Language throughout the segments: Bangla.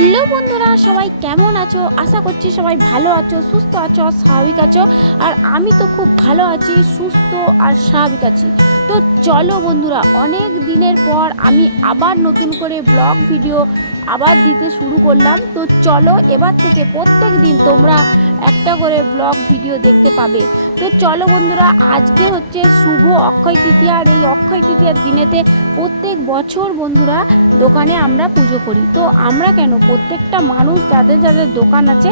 হ্যালো বন্ধুরা, সবাই কেমন আছো? আশা করছি সবাই ভালো আছো, সুস্থ আছো, স্বাভাবিক আছো। আর আমি তো খুব ভালো আছি, সুস্থ আর স্বাভাবিক আছি। তো চলো বন্ধুরা, অনেক দিনের পর আমি আবার নতুন করে ব্লগ ভিডিও আবার দিতে শুরু করলাম। তো চলো, এবার থেকে প্রত্যেক দিন তোমরা একটা করে ব্লগ ভিডিও দেখতে পাবে। তো চলো বন্ধুরা, আজকে হচ্ছে শুভ অক্ষয় তৃতীয়া আর এই অক্ষয় তৃতীয়ার দিনেতে প্রত্যেক বছর বন্ধুরা দোকানে আমরা পুজো করি। তো আমরা কেন? প্রত্যেকটা মানুষ যাদের যাদের দোকান আছে,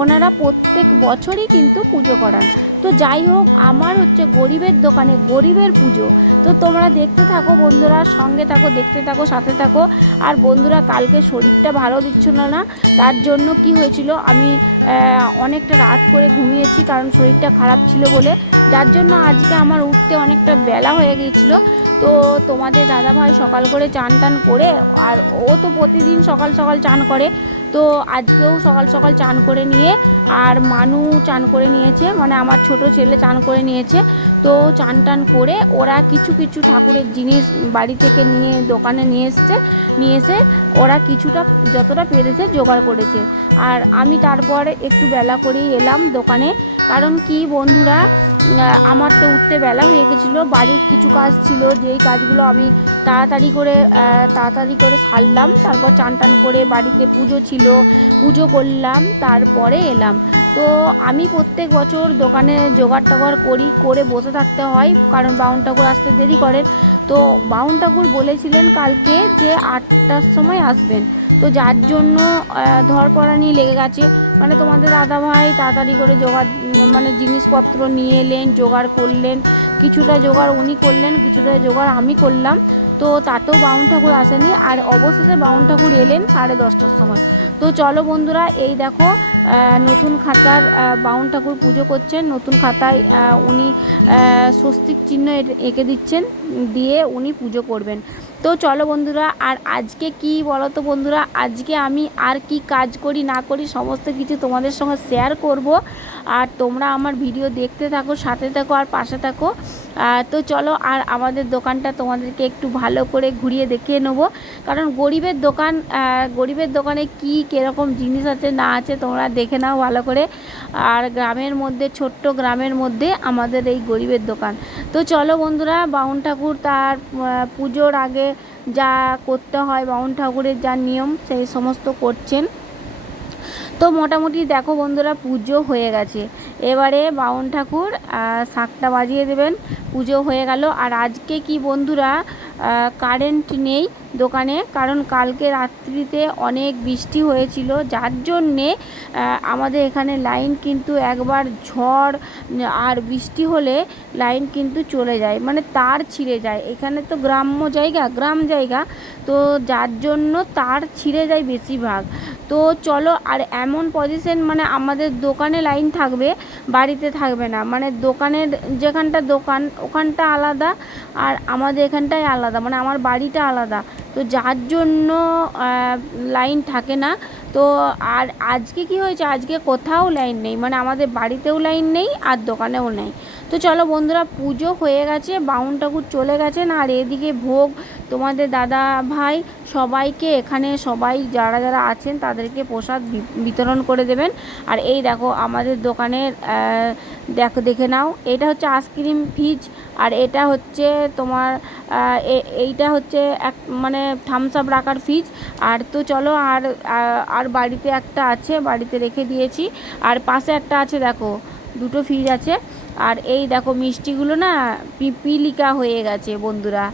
ওনারা প্রত্যেক বছরই কিন্তু পুজো করান। তো যাই হোক, আমার হচ্ছে গরিবের দোকানে গরিবের পুজো। তো তোমরা দেখতে থাকো, বন্ধুরা, সঙ্গে থাকো, দেখতে থাকো, সাথে থাকো। আর বন্ধুরা, কালকে শরীরটা ভালো দিচ্ছিল না, তার জন্য কি হয়েছিল, আমি অনেকটা রাত করে ঘুমিয়েছি, কারণ শরীরটা খারাপ ছিল বলে। যার জন্য আজকে আমার উঠতে অনেকটা বেলা হয়ে গিয়েছিল। তো তোমাদের দাদাভাই সকাল করে চান টান করে, আর ও তো প্রতিদিন সকাল সকাল চান করে তো আজকেও সকাল সকাল চান করে নিয়ে আর মানু চান করে নিয়েছে মানে আমার ছোট ছেলে চান করে নিয়েছে। তো চান টান করে ওরা কিছু কিছু ঠাকুরের জিনিস বাড়ি থেকে নিয়ে দোকানে নিয়ে এসছে, নিয়ে এসে ওরা কিছুটা যতটা পেরেছে জোগাড় করেছে। আর আমি তারপরে একটু বেলা করেই এলাম দোকানে, কারণ কি বন্ধুরা আমার তো উঠতে বেলা হয়ে গেছিল, বাড়ির কিছু কাজ ছিল, যেই কাজগুলো আমি তাড়াতাড়ি করে তাড়াতাড়ি করে সারলাম। তারপর চান টান করে বাড়িতে পুজো ছিল, পুজো করলাম, তারপরে এলাম। তো আমি প্রত্যেক বছর দোকানে জোগাড় টোগাড় করি, করে বসে থাকতে হয়, কারণ বাউন ঠাকুর আসতে দেরি করেন তো বাউন ঠাকুর বলেছিলেন কালকে যে আটটার সময় আসবেন। তো যার জন্য ধরপড়ানি লেগে গেছে। মানে তোমাদের দাদা ভাই তাড়াতাড়ি করে জোগাড় মানে জিনিসপত্র নিয়ে এলেন, জোগাড় করলেন। কিছুটা জোগাড় উনি করলেন, কিছুটা জোগাড় আমি করলাম। তো তাতেও বাউন ঠাকুর আসেনি আর অবশেষে বাউন ঠাকুর এলেন সাড়ে দশটার সময়। তো চলো বন্ধুরা, এই দেখো নতুন খাতার বাউন ঠাকুর পুজো করছেন। নতুন খাতায় উনি স্বস্তিক চিহ্ন এঁকে দিচ্ছেন, দিয়ে উনি পুজো করবেন। তো চলো বন্ধুরা, আর আজকে কি বলো তো বন্ধুরা, আজকে আমি আর কি কাজ করি না করি সমস্ত কিছু তোমাদের সঙ্গে শেয়ার করব। আর তোমরা আমার ভিডিও দেখতে থাকো, সাথে থাকো আর পাশে থাকো। তো চলো আর আমাদের দোকানটা তোমাদেরকে একটু ভালো করে ঘুরিয়ে দেখিয়ে নেব। কারণ গরিবের দোকান গরিবের দোকানে কি, কীরকম জিনিস আছে, না আছে, তোমরা দেখে নাও ভালো করে। আর গ্রামের মধ্যে, ছোট্ট গ্রামের মধ্যে আমাদের এই গরিবের দোকান। তো চলো বন্ধুরা, বাউন ঠাকুর তার পুজোর আগে যা করতে হয়, বাউন ঠাকুরের যা নিয়ম, সেই সমস্ত করছেন। তো মোটামুটি দেখো বন্ধুরা, পুজো হয়ে গেছে। এবারে বাউন ঠাকুর শাকটা বাজিয়ে দেবেন। পুজো হয়ে গেল। আর আজকে কি বন্ধুরা কারেন্ট নেই। দোকানে, কারণ কালকে রাত্রিতে অনেক বৃষ্টি হয়েছিল, যার জন্যে আমাদের এখানে লাইন কিন্তু একবার ঝড় আর বৃষ্টি হলে লাইন কিন্তু চলে যায় মানে তার ছিঁড়ে যায়। এখানে তো গ্রাম্য জায়গা, গ্রাম জায়গা, তো যার জন্য তার ছিঁড়ে যায় বেশিরভাগ। তো চলো, আর এমন পজিশন মানে আমাদের দোকানে লাইন থাকবে, বাড়িতে থাকবে না। মানে দোকানের যেখানটা দোকান, ওখানটা আলাদা, আর আমাদের এখানটাই আলাদা মানে আমার বাড়িটা আলাদা। তো যার জন্য লাইন থাকে না। তো আর আজকে কি হয়েছে? আজকে কোথাও লাইন নেই। মানে আমাদের বাড়িতেও লাইন নেই, আর দোকানেও নেই। তো চলো বন্ধুরা, পুজো হয়ে গেছে, বাউন ঠাকুর চলে গেছেন, আর এদিকে ভোগ তোমাদের দাদা ভাই সবাইকে এখানে সবাই যারা যারা আছেন তাদেরকে প্রসাদ বিতরণ করে দেবেন। আর এই দেখো আমাদের দোকানের দেখো দেখে নাও, এটা হচ্ছে আইসক্রিম ফ্রিজ আর এটা হচ্ছে তোমার এইটা হচ্ছে এক মানে থামস আপ রাখার ফ্রিজ আর তো চলো আর আর বাড়িতে একটা আছে, বাড়িতে রেখে দিয়েছি। আর পাশে একটা আছে দেখো, দুটো ফ্রিজ আছে। আর এই দেখো মিষ্টিগুলো না পিপিলিকা হয়ে গেছে বন্ধুরা।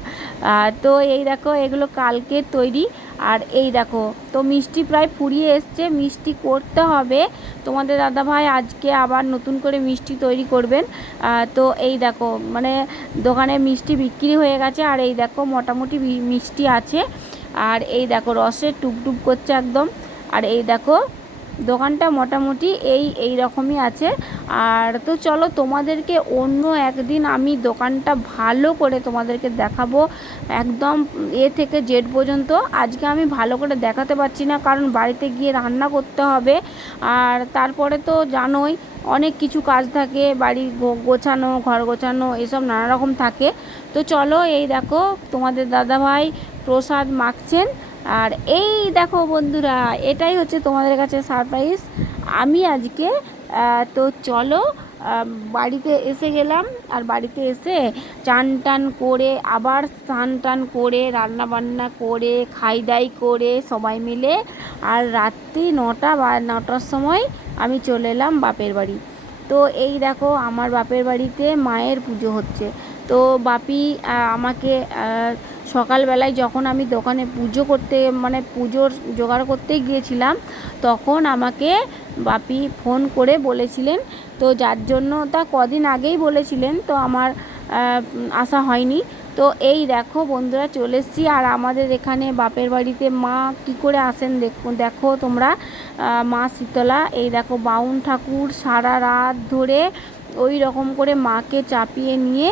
তো এই দেখো, এগুলো কালকে তৈরি। আর এই দেখো, তো মিষ্টি প্রায় ফুরিয়ে এসছে, মিষ্টি করতে হবে। তোমাদের দাদাভাই আজকে আবার নতুন করে মিষ্টি তৈরি করবেন। তো এই দেখো মানে দোকানে মিষ্টি বিক্রি হয়ে গেছে, আর এই দেখো মোটামুটি মিষ্টি আছে। আর এই দেখো রসে টুপটুপ করছে একদম। আর এই দেখো দোকানটা মোটামুটি এই এই রকমই আছে। আর তো চলো তোমাদেরকে অন্য একদিন আমি দোকানটা ভালো করে তোমাদেরকে দেখাবো একদম এ থেকে জেড পর্যন্ত। আজকে আমি ভালো করে দেখাতে পারছি না, কারণ বাড়িতে গিয়ে রান্না করতে হবে। আর তারপরে তো জানোই, অনেক কিছু কাজ থাকে, বাড়ি গোছানো, ঘর গোছানো, এসব নানা রকম থাকে। তো চলো এই দেখো, তোমাদের দাদাভাই প্রসাদ মাখছেন। আর এই দেখো বন্ধুরা, এটাই হচ্ছে তোমাদের কাছে সারপ্রাইজ আমি আজকে তো চলো বাড়িতে এসে গেলাম। আর বাড়িতে এসে চান টান করে, আবার স্নান টান করে রান্না বান্না করে খাই দাই করে সবাই মিলে আর রাত্রি নটা বা নটার সময় আমি চলে এলাম বাপের বাড়ি। তো এই দেখো, আমার বাপের বাড়িতে মায়ের পুজো হচ্ছে। তো বাপি আমাকে সকালবেলায় যখন আমি দোকানে পুজো করতে মানে পুজোর জোগাড় করতে গিয়েছিলাম, তখন আমাকে বাপি ফোন করে বলেছিলেন, তো যার জন্য তা কদিন আগেই বলেছিলেন, তো আমার আসা হয়নি। তো এই দেখো বন্ধুরা, চলে এসেছি। আর আমাদের এখানে বাপের বাড়িতে মা কি করে আসেন দেখো দেখো তোমরা মা শীতলা, এই দেখো বাউন ঠাকুর সারা রাত ধরে ওই রকম করে মাকে চাপিয়ে নিয়ে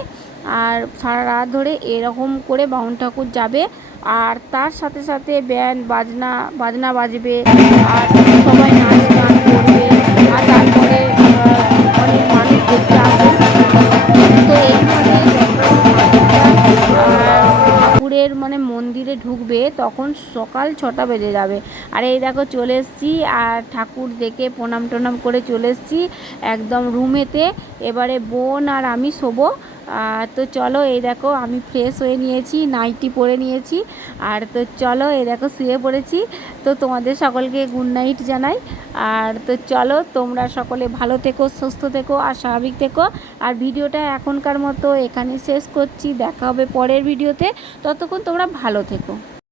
আর সারা রাত ধরে এরকম করে বাউন ঠাকুর যাবে। আর তার সাথে সাথে ব্যান্ড বাজনা বাজনা বাজবে। আর সবাই নাচ গান করবে। আর তারপরে অনেক মানুষ দেখতে আসে তো ঠাকুরের মানে মন্দিরে ঢুকবে, তখন সকাল ছটা বেজে যাবে। আর এই দেখো চলে এসেছি। আর ঠাকুর দেখে প্রণাম টনাম করে চলে এসেছি। একদম রুমেতে এবারে বোন আর আমি শোবো। তো চলো, এই দেখো, আমি ফ্রেশ হয়ে নিয়েছি নাইটি পরে নিয়েছি। আর তো চলো, এই দেখো, শুয়ে পড়েছি। তো তোমাদের সকলকে গুড নাইট জানাই। আর তো চলো, তোমরা সকলে ভালো থেকো, সুস্থ থেকো, আর স্বাভাবিক থেকো। আর ভিডিওটা এখনকার মতো এখানে শেষ করছি। দেখা হবে পরের ভিডিওতে। ততক্ষণ তোমরা ভালো থেকো।